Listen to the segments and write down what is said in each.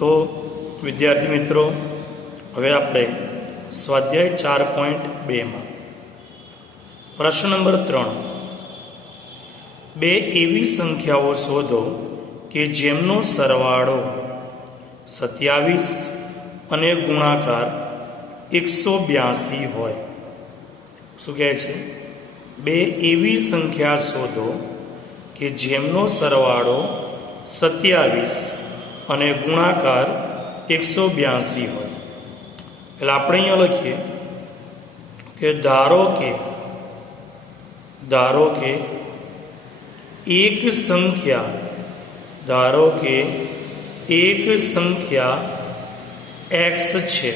तो विद्यार्थी मित्रों, हवे आपणे स्वाध्याय 4.2 में प्रश्न नंबर 3, बे एवी संख्याओं शोधो कि जेमनो सरवाळो 27 अने गुणाकार 182 होय। शुं कहे छे? बे एवी संख्या शोधो कि जेमनो सरवाळो 27 अने गुणाकार 182 होय। એટલે આપણે અહીંયા લખીએ કે ધારો કે એક સંખ્યા x છે।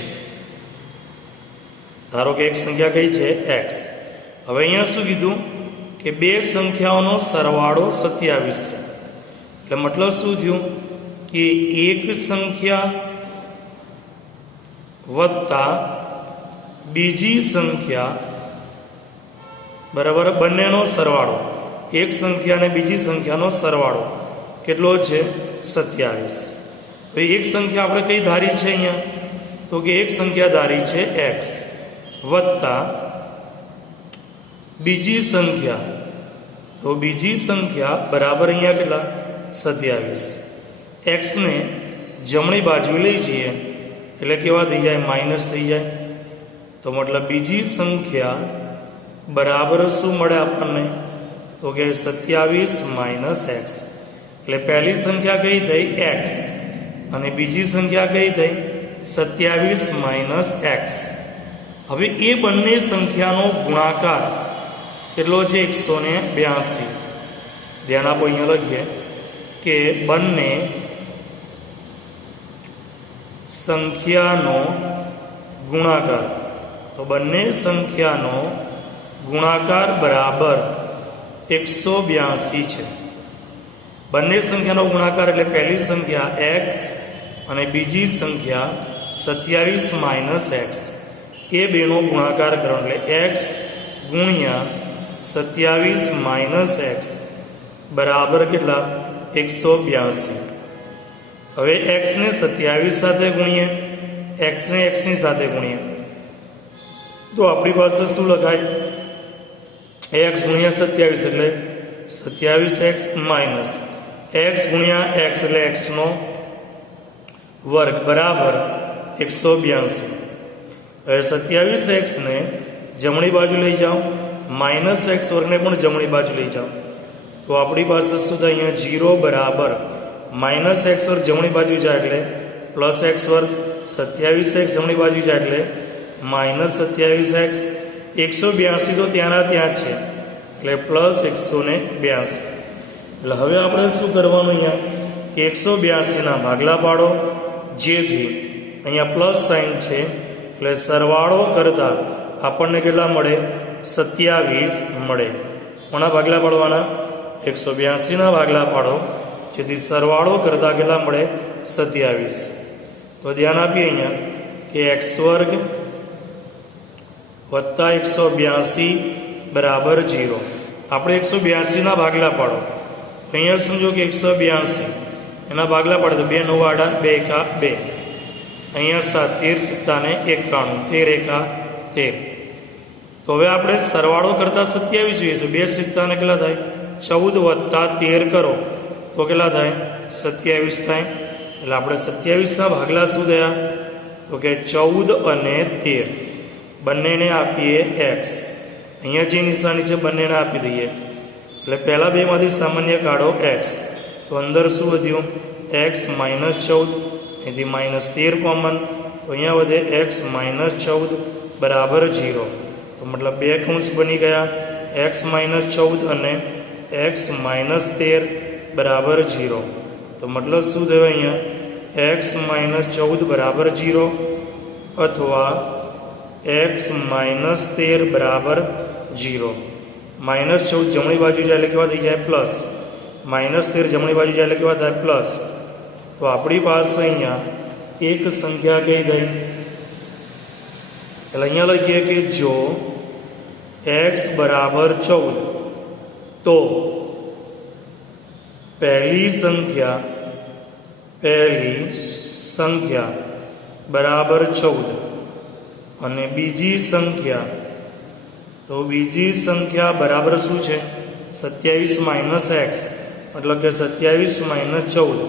ધારો કે એક સંખ્યા કઈ છે? x। હવે અહીંયા શું કીધું કે બે સંખ્યાઓનો સરવાળો 27 છે। એટલે મતલબ શું થયું કે એક સંખ્યા વત્તા બીજી સંખ્યા બરાબર બંનેનો સરવાળો, એક સંખ્યા અને બીજી સંખ્યાનો સરવાળો કેટલો છે? 27। હવે એક સંખ્યા આપણે કઈ ધારી છે અહીંયા? તો કે એક સંખ્યા ધારી છે x વત્તા બીજી સંખ્યા, તો બીજી સંખ્યા બરાબર અહીંયા કેટલા? 27। x ને જમણી બાજુ લઈ જઈએ એટલે કેવા થઈ જાય? માઇનસ થઈ જાય। તો મતલબ બીજી સંખ્યા બરાબર શું મળે આપણને? તો કે 27 માઇનસ x। એટલે પહેલી સંખ્યા કઈ થઈ? x, અને બીજી સંખ્યા કઈ થઈ? 27 માઇનસ x। હવે એ બંને સંખ્યાનો ગુણાકાર કેટલો છે? 182। ધ્યાન આપો, અહીંયા લખીએ કે બંને સંખ્યાનો ગુણાકાર, તો બંને સંખ્યાનો ગુણાકાર બરાબર 182 છે। બંને સંખ્યાનો ગુણાકાર એટલે પહેલી સંખ્યા x અને બીજી સંખ્યા 27 માઇનસ x, એ બેનો ગુણાકાર કરો એટલે x ગુણ્યા 27 માઇનસ x બરાબર કેટલા? 182। હવે x ને 27 સાથે ગુણીએ, x ને x ની સાથે ગુણીએ તો આપણી પાસે શું લખાય? x ગુણ્યા 27 એટલે 27x માઇનસ x ગુણ્યા x એટલે x નો વર્ગ બરાબર 182। હવે 27x ને જમણી બાજુ લઈ જાઓ, માઇનસ x વર્ગને પણ જમણી બાજુ લઈ જાઓ તો આપણી પાસે શું થાય? અહીંયા 0 બરાબર માઇનસ x વર્ગ જમણી બાજુ જાય એટલે પ્લસ x વર્ગ, 27x જમણી બાજુ જાય એટલે માઇનસ 27x, 182 તો ત્યાંના ત્યાં છે એટલે પ્લસ 182। એટલે હવે આપણે શું કરવાનું? અહીંયા કે 182ના ભાગલા પાડો, જેથી અહીંયા પ્લસ સાઇન છે એટલે સરવાળો કરતા આપણને કેટલા મળે? 27 મળે। કોના ભાગલા પાડવાના? 182ના ભાગલા પાડો, જેથી સરવાળો કરતા કેટલા મળે? 27। તો ધ્યાન આપીએ અહીંયા કે x વર્ગ વત્તા 182 બરાબર 0। આપણે 182ના ભાગલા પાડો, તો અહીંયા સમજો કે 182 એના ભાગલા પાડે તો 2 9 18, 2 એકા 2, અહીંયા 7 13 સિત્તાને 91, 13 એકા 13। તો હવે આપણે સરવાળો કરતા 27 જોઈએ તો 2 સિત્તાને કેટલા થાય? 14 વત્તા 13 કરો તો કેટલા થાય? 27 થાય। એટલે આપણે 27ના ભાગલા શું થયા? તો કે 14 અને 13 બંનેને આપીએ x। અહીંયા જે નિશાની છે બંનેને આપી દઈએ એટલે પહેલા બેમાંથી સામાન્ય કાઢો x, તો અંદર શું વધ્યું? x માઇનસ 14, એથી માઇનસ 13 કોમન, તો અહીંયા વધે x માઇનસ 14 બરાબર 0। તો મતલબ બે કૌંસ બની ગયા, x માઇનસ 14 અને x માઇનસ 13 બરાબર 0। તો મતલબ શું થયું? અહીંયા x માઇનસ 14 બરાબર 0 અથવા x માઇનસ 13 બરાબર 0। માઇનસ 14 જમણી બાજુ જાય એટલે કેવા થઈ જાય? પ્લસ। માઇનસ 13 જમણી બાજુ જાય એટલે કેવા થાય? પ્લસ। તો આપણી પાસે અહીંયા એક સંખ્યા કઈ થઈ? એટલે અહીંયા લખીએ કે જો x બરાબર 14 તો પહેલી સંખ્યા બરાબર 14 અને બીજી સંખ્યા, તો બીજી સંખ્યા બરાબર શું છે? 27 માઇનસ એક્સ, મતલબ કે 27 માઇનસ 14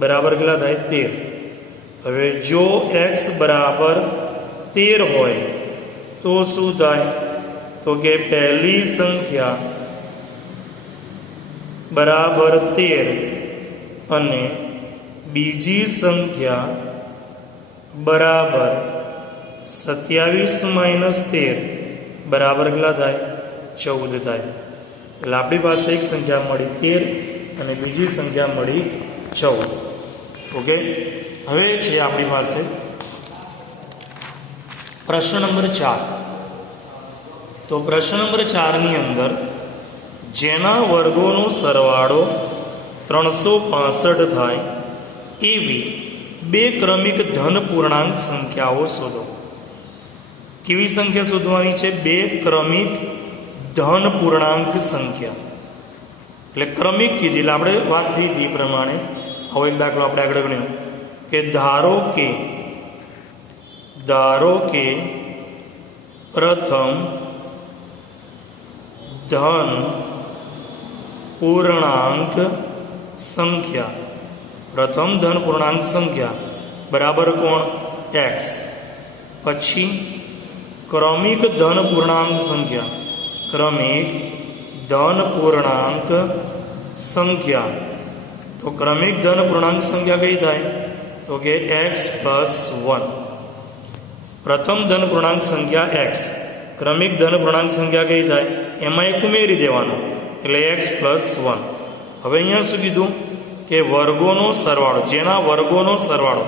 બરાબર કેટલા થાય? 13. હવે જો એક્સ બરાબર 13 હોય તો શું થાય? તો કે પહેલી સંખ્યા બરાબર 13 અને બીજી સંખ્યા બરાબર 27 માઇનસ 13 બરાબર કેટલા થાય? 14 થાય. એટલે આપણી પાસે એક સંખ્યા મળી 13 અને બીજી સંખ્યા મળી 14. ઓકે, હવે છે આપણી પાસે પ્રશ્ન નંબર 4. તો પ્રશ્ન નંબર 4 ની અંદર જેના વર્ગોનો સરવાળો 365 થાય એવી બે ક્રમિક ધન પૂર્ણાંક સંખ્યાઓ શોધો. કેવી સંખ્યા શોધવાની છે? બે ક્રમિક ધન પૂર્ણાંક સંખ્યા. એટલે ક્રમિક કીધી એટલે આપણે વાત થઈ હતી એ પ્રમાણે હવે એક દાખલો આપણે આગળ ગણ્યો કે ધારો કે પ્રથમ ધન પૂર્ણાંક સંખ્યા, પ્રથમ ધન પૂર્ણાંક સંખ્યા બરાબર કોણ? એક્સ. પછી ક્રમિક ધન પૂર્ણાંક સંખ્યા, ક્રમિક ધન પૂર્ણાંક સંખ્યા, તો ક્રમિક ધન પૂર્ણાંક સંખ્યા કઈ થાય? તો કે એક્સ પ્લસ 1. પ્રથમ ધન પૂર્ણાંક સંખ્યા એક્સ, ક્રમિક ધન પૂર્ણાંક સંખ્યા કઈ થાય? એમાં એક ઉમેરી દેવાનું એટલે એક્સ પ્લસ 1. હવે અહીંયા શું કીધું કે વર્ગોનો સરવાળો, જેના વર્ગોનો સરવાળો,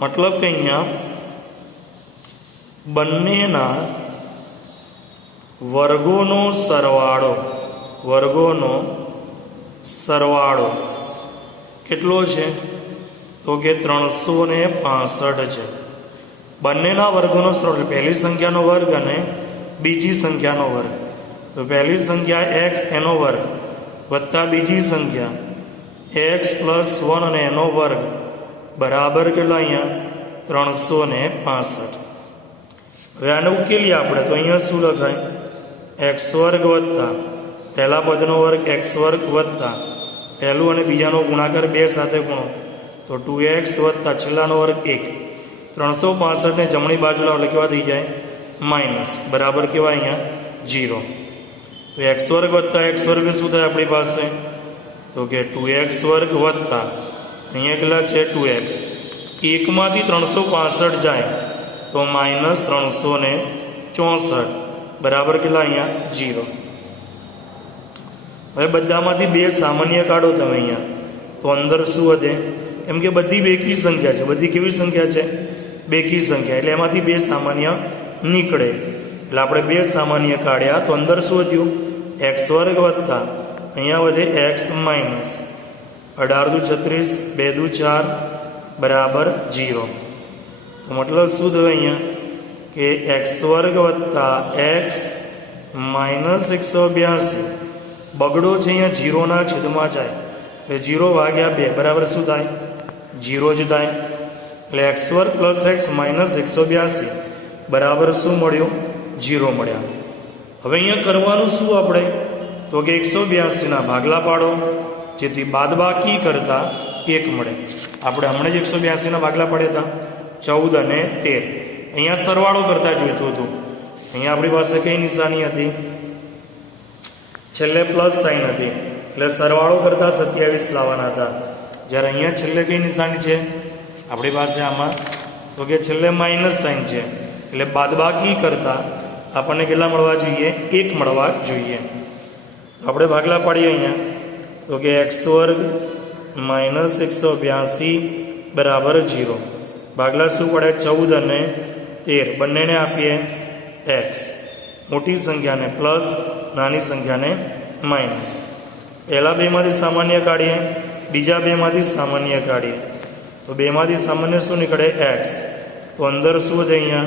મતલબ કે અહીંયા બંનેના વર્ગોનો સરવાળો કેટલો છે? તો કે 365 છે. બંનેના વર્ગોનો સરવાળો, પહેલી સંખ્યાનો વર્ગ અને બીજી સંખ્યાનો વર્ગ. તો પહેલી સંખ્યા એક્સ એનો વર્ગ વત્તા બીજી સંખ્યા એક્સ પ્લસ 1 અને એનો વર્ગ બરાબર કેટલા? અહીંયા 365. હવે આને ઉકેલીએ આપણે તો અહીંયા શું લખાય? એક્સ વર્ગ વત્તા પહેલા પદનો વર્ગ એક્સ વર્ગ વત્તા પહેલું અને બીજાનો ગુણાકાર 2 સાથે ગુણો તો 2x વત્તા છેલ્લાનો વર્ગ 1. 365 ને જમણી બાજુ લાવો એટલે કેવા થઈ જાય? માઇનસ. બરાબર કેવા? અહીંયા 0. તો એક્સ વર્ગ વત્તા એક્સ વર્ગ શું થાય આપણી પાસે? તો કે 2x વર્ગ વત્તા અહીંયા કેટલા છે? 2x. 1 માંથી 365 જાય તો માઇનસ 364 બરાબર કેટલા? અહીંયા 0. હવે બધામાંથી 2 સામાન્ય કાઢો તમે અહીંયા તો અંદર શું વધે? કેમ કે બધી બેકી સંખ્યા છે. બધી કેવી સંખ્યા છે? બેકી સંખ્યા. એટલે એમાંથી 2 સામાન્ય નીકળે એટલે આપણે 2 સામાન્ય કાઢ્યા તો અંદર શું વધ્યું? એક્સ વર્ગ વત્તા અહીંયા વધે એક્સ માઇનસ 18 દુ 36 2 દુ 4 બરાબર 0. તો મતલબ શું થયું અહીંયા કે એક્સ વર્ગ વત્તા એક્સ માઇનસ 182 બગડો છે અહીંયા 0 ના છેદમાં જાય એટલે 0 ભાગ્યા 2 બરાબર શું થાય? 0 જ થાય. એટલે એક્સ વર્ગ પ્લસ એક્સ માઇનસ 182 બરાબર શું મળ્યું? 0 મળ્યા. હવે અહીંયા કરવાનું શું આપણે? તો કે 182 ના ભાગલા પાડો જેથી બાદબાકી કરતા 1 મળે. આપણે હમણાં જ 182 ના ભાગલા પાડ્યા હતા 14 અને 13. અહીંયા સરવાળો કરતા જોઈતું હતું. અહીંયા આપણી પાસે કઈ નિશાની હતી? છેલ્લે પ્લસ સાઇન હતી એટલે સરવાળો કરતા 27 લાવવાના હતા. જ્યારે અહીંયા છેલ્લે કઈ નિશાની છે આપણી પાસે? આમાં તો કે છેલ્લે માઇનસ સાઇન છે એટલે બાદબાકી કરતા આપણને કેટલા મળવા જોઈએ? 1 મળવા જોઈએ. તો આપણે ભાગલા પાડીએ અહીંયા તો કે એક્સ વર્ગ માઇનસ 182 બરાબર 0. ભાગલા શું પડે? 14 અને 13 બંનેને આપીએ એક્સ. મોટી સંખ્યાને પ્લસ, નાની સંખ્યાને માઇનસ. પહેલા બેમાંથી સામાન્ય કાઢીએ, બીજા બેમાંથી સામાન્ય કાઢીએ તો બેમાંથી સામાન્ય શું નીકળે? એક્સ. તો અંદર શું વધે? અહીંયા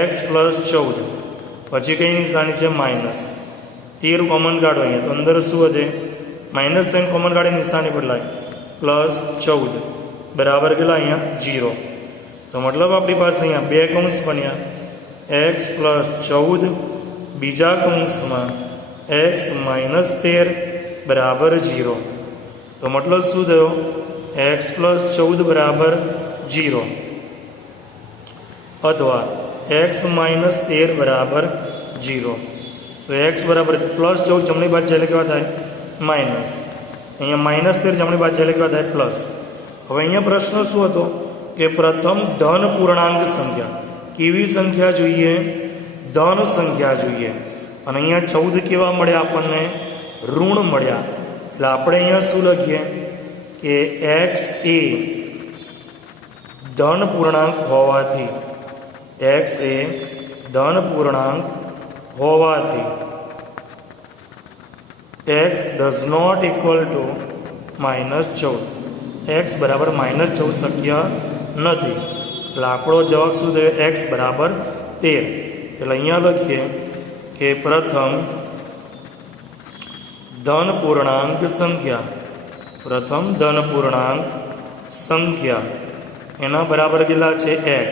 એક્સ પ્લસ 14. પછી કઈ નિશાની છે? માઇનસ. 13 કોમન કાઢો અહીંયા તો અંદર શું વધે? માઇનસ સાઇન કોમન કાઢી નિશાની બદલાય પ્લસ 14. बराबर કેટલા અહીંયા 0 તો મતલબ આપણી પાસે અહીંયા બે કૌંસ બન્યા x + 14 બીજા કૌંસમાં x - 13 બરાબર 0 તો મતલબ શું થયો x + 14 બરાબર 0 अथवा x - 13 बराबर 0 तो x बराबर +14 जमणी बाजू जले केवा थाय माइनस अहींया -13 जमणी बाजू जले केवा थाय प्लस हवे अहींया प्रश्न शुं हतो के प्रथम धन पूर्णांक संख्या केवी संख्या जोईए धन संख्या जोईए अने अहींया 14 केवा मळ्या आपणने ऋण मळ्या એટલે આપણે અહીંયા શું લખીએ કે x એ ધન પૂર્ણાંક હોવાથી x ए धन पूर्णांक होवाथी x does not equal to -14 x बराबर -14 शक्य नहीं એટલે આપણો જવાબ શું થયો x बराबर 13 એટલે અહીંયા લખીએ કે પ્રથમ ધન પૂર્ણાંક સંખ્યા એના બરાબર કેટલા છે x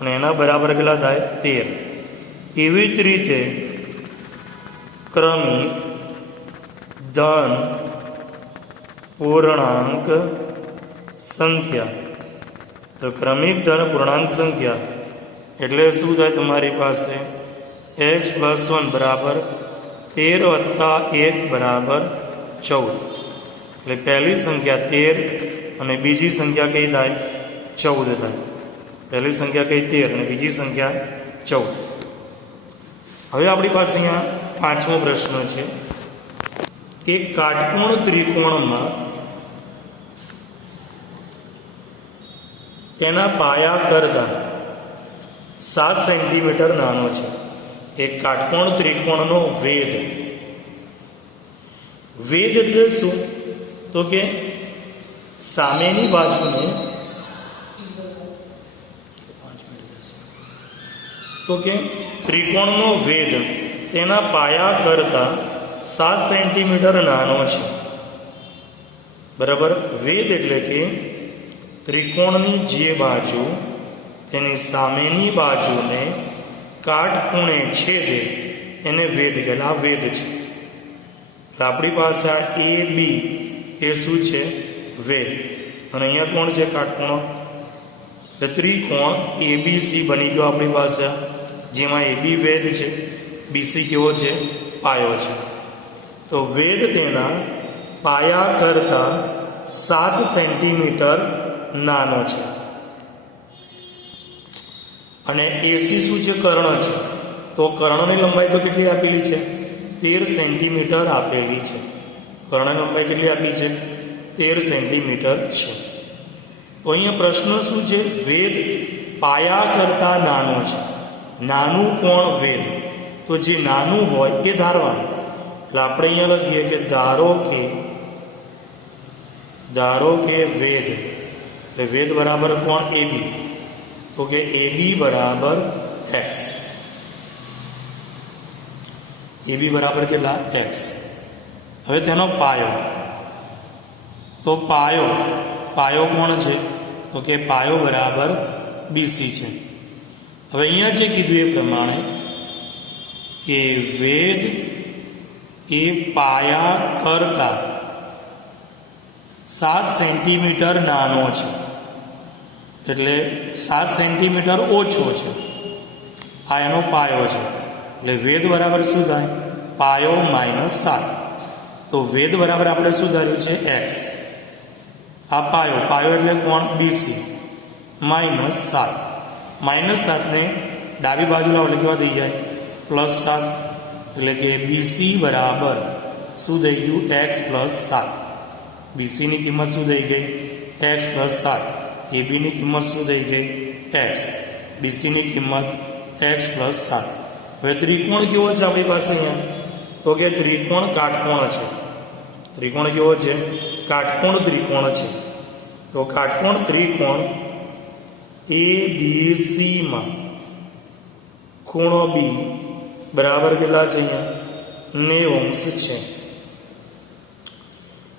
અને એના બરાબર કેટલા થાય 13 એવી જ રીતે ક્રમિક ધન પૂર્ણાંક સંખ્યા તો ક્રમિક ધન પૂર્ણાંક સંખ્યા એટલે શું થાય તમારી પાસે x + 1 બરાબર 13 + 1 બરાબર 14 એટલે પહેલી સંખ્યા 13 અને બીજી સંખ્યા કઈ થાય 14 થાય पहली संख्या कई 13 और बीजी संख्या 14 हवे अपनी पास अहींया पांचमो प्रश्न है कि काटकोण त्रिकोण में तेना पाया करता 7 सेंटीमीटर नानो है एक काटकोण त्रिकोणनो वेध एटले शुं तो के सामेनी बाजुने तो कि त्रिकोणनो वेध तेना पाया करता 7 सेंटीमीटर नानो है बराबर वेध एटले कि त्रिकोणनी जे बाजू तेनी सामेनी बाजुने काटखूणे छेदे एने वेध कहेला वेध छे એટલે આપણી પાસે આ ए बी એ શું છે વેધ અને અહીંયા કોણ છે કાટખૂણો तो त्रिकोण ABC बनी गयो अपनी पास जेमा AB वेध है BC केवो है पायो है तो वेध तेना पाया करता 7 सेंटीमीटर नानो है अने AC शू है कर्ण है तो कर्ण की लंबाई तो केटली आपेली है 13 सेंटीमीटर आपेली है कर्ण की लंबाई केटली आपी है 13 सेंटीमीटर है तो अहीं प्रश्न शू है वेध पाया करता नानो है नानू कोण वेध तो जे नानू होय ए धारवानुं એટલે આપણે અહીંયા લખીએ કે ધારો કે વેધ એટલે વેધ બરાબર કોણ AB તો કે AB બરાબર x AB બરાબર કેટલા x હવે તેનો પાયો તો પાયો કોણ છે तो के पायो बराबर BC है हवे अहींया जे कीधुं ए प्रमाणे के वेध ए पाया करता 7 सेंटीमीटर नानो है एटले 7 सेंटीमीटर ओछो है आ एनो पायो है एटले वेध बराबर शुं थाय पायो -7 तो वेध बराबर आपणे शुं धार्युं छे x आ पायो एटले कोण BC -7 ने डाबी बाजू लाओ એટલે કેવા થઈ જાય +7 એટલે કે BC बराबर શું થઈ ગયું x + 7 BC ની કિંમત શું થઈ ગઈ x + 7 AB ની કિંમત શું થઈ ગઈ x BC ની કિંમત x + 7 હવે ત્રિકોણ કેવો છે આપણી પાસે અહીંયા તો કે ત્રિકોણ કાટકોણ છે त्रिकोण केवो छे काटकोण त्रिकोण छे तो काटकोण त्रिकोण ABC में खूणो B बराबर केटला छे अहींया 90 अंश छे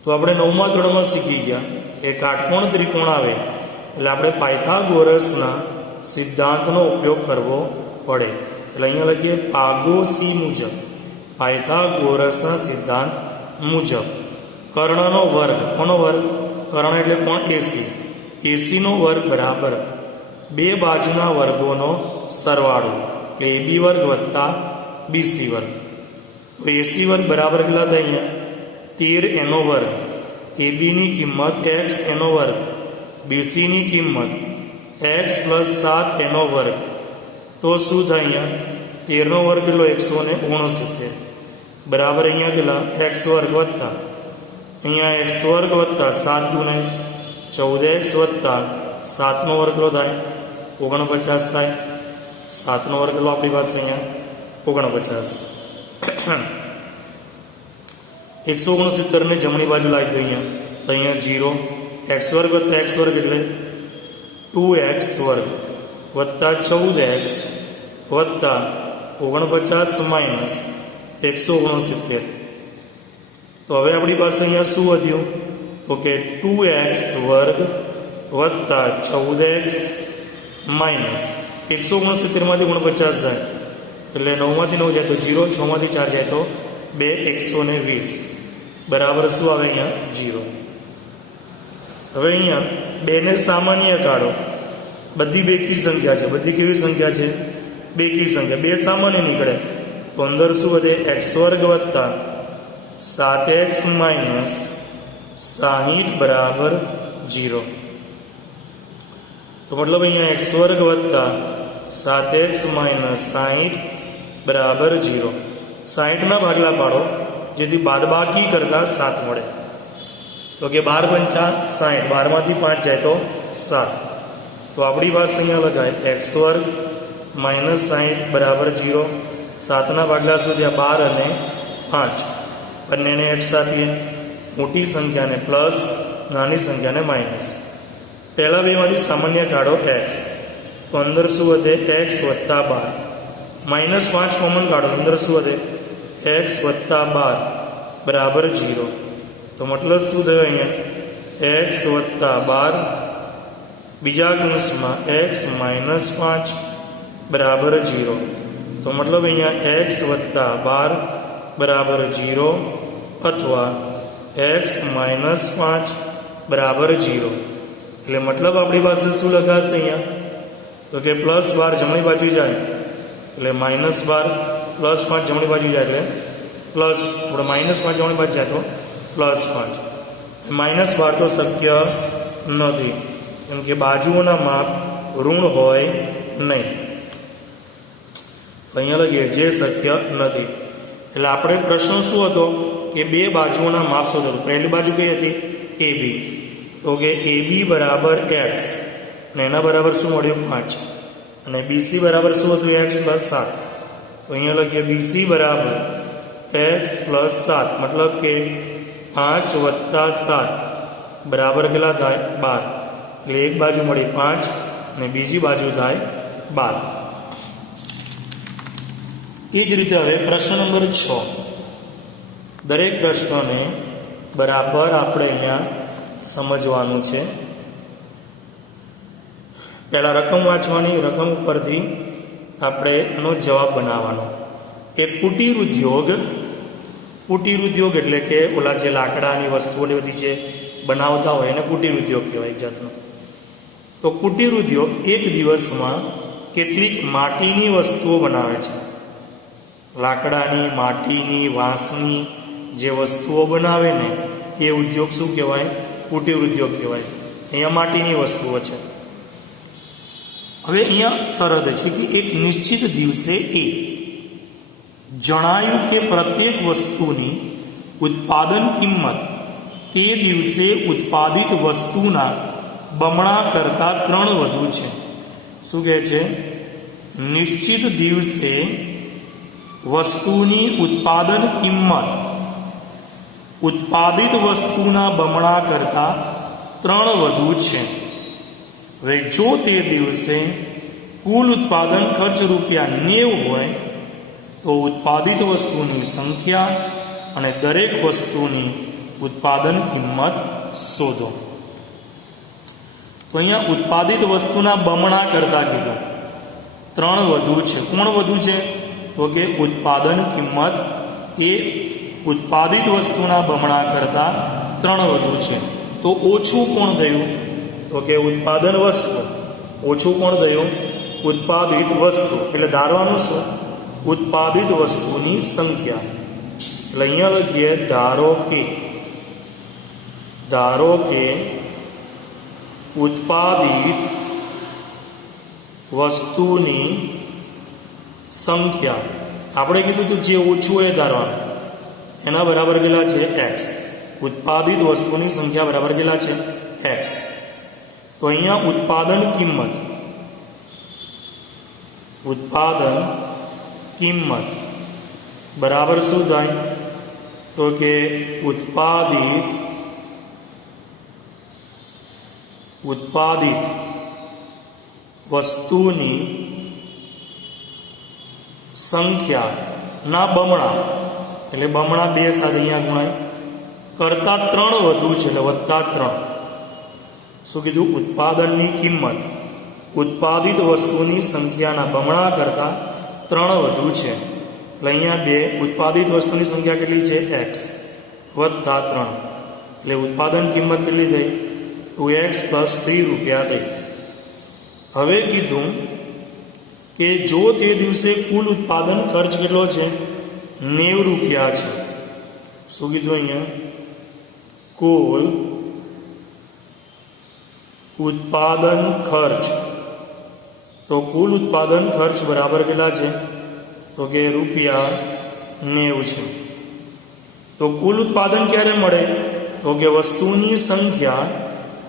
तो आपणे 9मा धोरणमां शीखी गया એ કાટકોણ ત્રિકોણ આવે એટલે આપણે પાયથાગોરસના સિદ્ધાંતનો ઉપયોગ કરવો પડે. એટલે અહીંયા લખીએ પાગોસી મુજબ, પાયથાગોરસના સિદ્ધાંત મુજબ કર્ણનો વર્ગ, કોનો વર્ગ? કર્ણ એટલે કોણ? એસી. એસીનો વર્ગ બરાબર બે બાજુના વર્ગોનો સરવાળો એટલે એબી વર્ગ વત્તા બીસી વર્ગ. તો એસી વર્ગ બરાબર કેટલા થાય? અહીંયા 13 એનો વર્ગ. એબીની કિંમત એક્સ એનો વર્ગ, બીસીની કિંમત એક્સ પ્લસ 7 એનો વર્ગ. તો શું થાય? અહીંયા 13નો વર્ગ કેટલો? 169 બરાબર અહીંયા કેટલા? એક્સ વર્ગ વત્તા અહીંયા એક્સ વર્ગ વત્તા 7 દુને 14x વત્તા 7નો વર્ગ કેટલો થાય? 49 થાય. 7નો વર્ગ કેટલો આપણી પાસે? અહીંયા 49. 169 ને જમણી બાજુ લાવી દો અહીંયા, તો અહીંયા 0. એક્સ વર્ગ વત્તા એક્સ વર્ગ એટલે 2x વર્ગ વત્તા 14x વત્તા 49 માઇનસ 169. તો હવે આપણી પાસે અહીંયા શું વધ્યું? તો કે 2x વર્ગ વત્તા 14x માઇનસ 169માંથી 49 જાય એટલે 9માંથી 9 જાય તો 0, 6માંથી 4 જાય તો 2, 120 બરાબર શું આવે? અહીંયા 0. હવે અહીંયા 2 ને સામાન્ય કાઢો. બધી બેકી સંખ્યા છે. બધી કેવી સંખ્યા છે? બેકી સંખ્યા. 2 સામાન્ય નીકળે તો અંદર શું વધે? એક્સ વર્ગ વત્તા 7x માઇનસ 60 બરાબર 0. તો મતલબ અહીંયા એક્સ વર્ગ વત્તા 7x માઇનસ 60 બરાબર 0. 60ના ભાગલા પાડો જેથી બાદબાકી કરતા 7 મળે. તો કે 12 પંચા 60, 12માંથી 5 જાય તો 7. તો આપણી પાસે અહીંયા લગાય એક્સ વર્ગ માઇનસ 60 બરાબર 0. 7ના ભાગલા શું થયા? 12 અને 5. બંનેને એક્સ આપીએ. મોટી સંખ્યાને પ્લસ, નાની સંખ્યાને માઇનસ. પહેલા બેમાંથી સામાન્ય કાઢો એક્સ, તો અંદર શું વધે? એક્સ વત્તા 12. માઇનસ 5 કોમન કાઢો, અંદર શું વધે? એક્સ વત્તા 12 બરાબર 0. તો મતલબ શું થયો? અહીંયા એક્સ વત્તા 12 બીજા કૌંસમાં એક્સ માઇનસ 5 બરાબર 0. તો મતલબ અહીંયા એક્સ વત્તા 12 બરાબર 0 અથવા એક્સ માઇનસ 5 બરાબર 0. એટલે મતલબ આપણી પાસે શું લખાશે અહીંયા? તો કે પ્લસ 12 જમણી બાજુ જાય એટલે માઇનસ 12, પ્લસ 5 જમણી બાજુ જાય એટલે પ્લસ, આપણે માઇનસ 5 જમણી બાજુ જાય તો પ્લસ 5. માઇનસ 12 તો શક્ય નથી કેમ કે બાજુઓના માપ ઋણ હોય નહીં. અહીંયા લખીએ જે શક્ય નથી. એટલે આપણે પ્રશ્ન શું હતો કે બે બાજુઓના માપ શોધો. પહેલી બાજુ કઈ હતી? AB. તો કે AB બરાબર x અને એના બરાબર શું મળ્યું? 5. અને BC બરાબર શું હતું? x plus 7. તો અહીંયા લખીએ BC બરાબર x પ્લસ 7 મતલબ કે 5 વત્તા 7 બરાબર કેટલા થાય? 12. એટલે એક બાજુ મળી 5 અને બીજી બાજુ થાય 12. એ જ રીતે હવે પ્રશ્ન નંબર 6. દરેક પ્રશ્નને બરાબર આપણે અહીંયા સમજવાનું છે. પહેલાં રકમ વાંચવાની, રકમ ઉપરથી આપણે એનો જવાબ બનાવવાનો. એ કુટીર ઉદ્યોગ, કુટીર ઉદ્યોગ એટલે કે ઓલા જે લાકડાની વસ્તુઓને બધી જે બનાવતા હોય એને કુટીર ઉદ્યોગ કહેવાય એક જાતનો. તો કુટીર ઉદ્યોગ એક દિવસમાં કેટલીક માટીની વસ્તુઓ બનાવે છે. લાકડાની, માટીની, વાંસની જે વસ્તુઓ બનાવે ને એ ઉદ્યોગ શું કહેવાય? કુટીર ઉદ્યોગ કહેવાય. અહીંયા માટીની વસ્તુઓ છે. હવે અહીંયા શરત છે કે એક નિશ્ચિત દિવસે એ જણાયું કે પ્રત્યેક વસ્તુની ઉત્પાદન કિંમત તે દિવસે ઉત્પાદિત વસ્તુના બમણા કરતાં 3 વધુ છે. શું કહે છે? નિશ્ચિત દિવસે વસ્તુની ઉત્પાદન કિંમત ઉત્પાદિત વસ્તુના બમણા કરતાં 3 વધુ છે. હવે જો તે દિવસે કુલ ઉત્પાદન ખર્ચ ₹90 હોય તો ઉત્પાદિત વસ્તુની સંખ્યા અને દરેક વસ્તુની ઉત્પાદન કિંમત શોધો. તો અહીંયા ઉત્પાદિત વસ્તુના બમણા કરતા કીધું, 3 વધુ છે. કોણ વધુ છે? તો કે ઉત્પાદન કિંમત એ ઉત્પાદિત વસ્તુના બમણા કરતા 3 વધુ છે. તો ઓછું કોણ થયું? તો કે ઉત્પાદન વસ્તુ. ઓછું કોણ થયું? ઉત્પાદિત વસ્તુ. એટલે ધારવાનું શું? ઉત્પાદિત વસ્તુની સંખ્યા. એટલે અહીંયા લખીએ ધારો કે ઉત્પાદિત વસ્તુની સંખ્યા. આપણે કીધું હતું જે ઓછું એ ધારવાનું, એના બરાબર કેટલા છે? x. ઉત્પાદિત વસ્તુની સંખ્યા બરાબર કેટલા છે? x. તો અહીંયા ઉત્પાદન કિંમત બરાબર શું થાય? તો કે ઉત્પાદિત વસ્તુની સંખ્યાના બમણા, એટલે બમણા 2 સાથે અહીંયા ગુણાય, કરતા 3 વધુ છે, એટલે +3. શું કીધું? ઉત્પાદનની કિંમત ઉત્પાદિત વસ્તુની સંખ્યાના બમણા કરતા 3 વધુ છે. એટલે અહીંયા 2, ઉત્પાદિત વસ્તુની સંખ્યા કેટલી છે? x +3. એટલે ઉત્પાદન કિંમત કેટલી થઈ? 2x + 3 રૂપિયા થઈ. હવે કીધું કે જો તે દિવસે કુલ ઉત્પાદન ખર્ચ કેટલો છે? 90 રૂપિયા છે. શું કીધું અહીંયા? કુલ ઉત્પાદન ખર્ચ. તો કુલ ઉત્પાદન ખર્ચ બરાબર કેટલા છે? તો કે ₹90 છે. તો કુલ ઉત્પાદન ક્યારે મળે? તો કે વસ્તુની સંખ્યા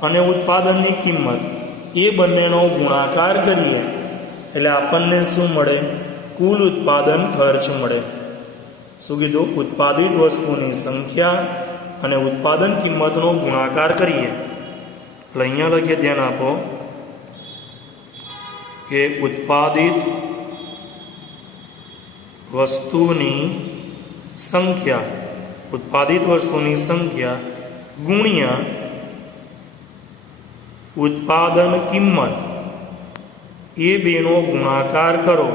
અને ઉત્પાદનની કિંમત એ બંનેનો ગુણાકાર કરીએ એટલે આપણને શું મળે? કુલ ઉત્પાદન ખર્ચ મળે. શું કીધું? ઉત્પાદિત વસ્તુની સંખ્યા અને ઉત્પાદન કિંમતનો ગુણાકાર કરીએ એટલે અહીંયા લખીએ, ધ્યાન આપો કે ઉત્પાદિત વસ્તુની સંખ્યા ગુણ્યા ઉત્પાદન કિંમત એ બેનો ગુણાકાર કરો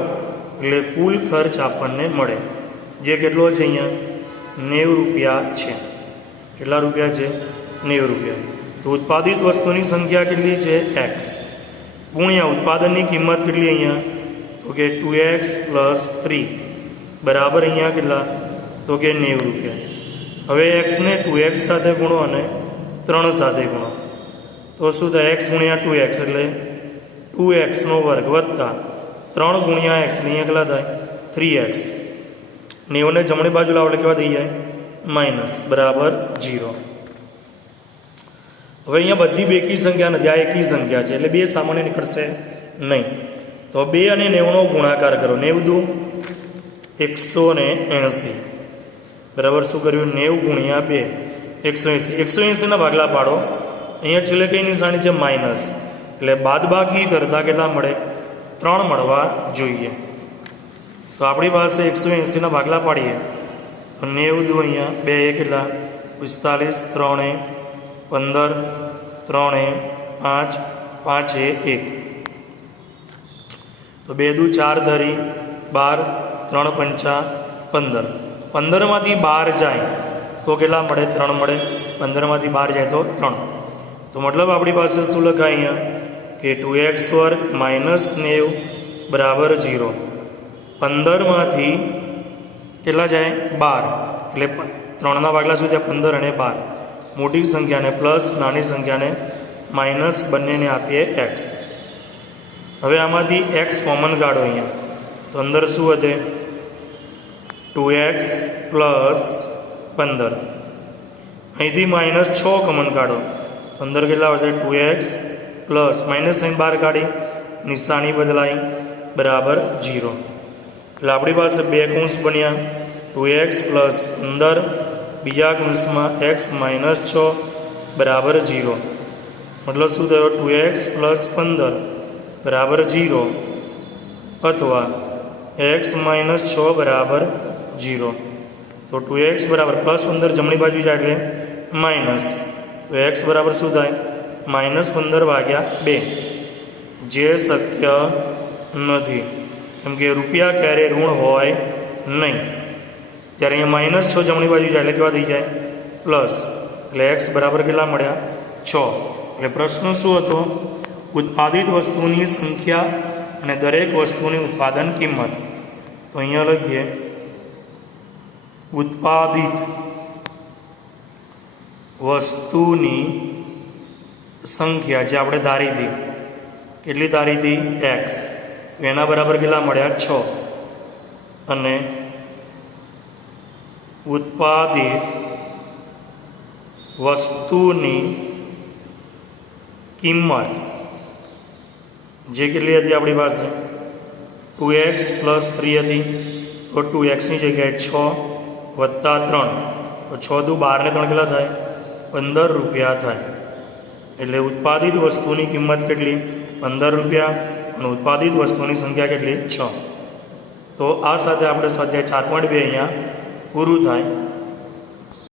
એટલે કુલ ખર્ચ આપણને મળે, જે કેટલો છે? અહીંયા 90 રૂપિયા છે. કેટલા રૂપિયા છે? 90 રૂપિયા. તો ઉત્પાદિત વસ્તુની સંખ્યા કેટલી છે? x ગુણ્યા ઉત્પાદનની કિંમત કેટલી અહીંયા? તો કે 2x + 3 બરાબર અહીંયા કેટલા? તો કે 90 રૂપિયા. હવે x ને 2x સાથે ગુણો અને 3 સાથે ગુણો તો શું થાય? x ગુણ્યા 2x એટલે 2x² વત્તા 3 ગુણ્યા x ને અહીંયા કેટલા થાય? 3x. 90 ને જમણી બાજુ લાવો એટલે કેવા થઈ જાય? માઇનસ બરાબર 0. હવે અહીંયા બધી બેકી સંખ્યા નથી, આ એકી સંખ્યા છે એટલે 2 સામાન્ય નીકળશે નહીં. તો 2 અને 90 નો ગુણાકાર કરો. 90 180 બરાબર શું કર્યું? 90 ગુણ્યા 2 180. 180 ના ભાગલા પાડો. અહીંયા છેલ્લે કઈ નિશાની છે? માઇનસ. એટલે બાદબાકી કરતાં કેટલા મળે? 3 મળવા જોઈએ. તો આપણી પાસે 180 ના ભાગલા પાડીએ તો 90 અહીંયા 2 કેટલા? 45, 3 15, 3 5, 5 1. તો 2 દુ 4 ધરી 12, 3 પંચા 15. 15 માંથી 12 જાય તો કેટલા મળે? 3 મળે. 15 માંથી 12 જાય તો 3. તો મતલબ આપણી પાસે શું લખાય અહીંયા કે 2x² - 90 બરાબર 0. 15 માંથી કેટલા જાય? 12. એટલે 3 ના ભાગલા શું થયા? 15 અને 12. મોટી સંખ્યાને પ્લસ, નાની સંખ્યાને માઇનસ, બંનેને આપીએ x. હવે આમાંથી x કોમન કાઢો અહીંયા તો અંદર શું વધે? 2x + 15. અહીંથી -6 કોમન કાઢો તો અંદર કેટલા વધે? 2x પ્લસ માઇનસ સાઇન બહાર કાઢી, નિશાની બદલાઈ બરાબર 0. એટલે આપણી પાસે 2 કૌંસ બન્યા. 2x + 15 બીજા કૌંસમાં x - 6 બરાબર 0. મતલબ શું થયો? 2x + 15 બરાબર 0 અથવા x - 6 બરાબર 0. તો 2x બરાબર +15 જમણી બાજુ જાય એટલે માઇનસ. તો x બરાબર શું થાય? -15 ભાગ્યા 2, જે શક્ય નથી કેમ કે રૂપિયા ક્યારે ઋણ હોય નહીં. ત્યારે અહીંયા -6 જમણી બાજુ જાય એટલે કેવા થઈ જાય પ્લસ, એટલે x બરાબર કેટલા મળ્યા 6. એટલે પ્રશ્ન શું હતો? ઉત્પાદિત વસ્તુની સંખ્યા અને દરેક વસ્તુની ઉત્પાદન કિંમત. તો અહીંયા લખીએ ઉત્પાદિત વસ્તુની સંખ્યા જે આપણે ધારી હતી, કેટલી ધારી હતી x, તો એના બરાબર કેટલા મળ્યા 6. અને ઉત્પાદિત વસ્તુની કિંમત જે કેટલી હતી આપણી પાસે 2x + 3 હતી, તો 2xની જગ્યાએ 6 + 3, તો 6 દુ 12 ને 3 કેટલા થાય 15 રૂપિયા થાય. એટલે ઉત્પાદિત વસ્તુની કિંમત કેટલી 15 રૂપિયા અને ઉત્પાદિત વસ્તુની સંખ્યા કેટલી 6. તો આ સાથે આપણે સ્વાધ્યાય 4.2 અહીંયા પૂરું થાય.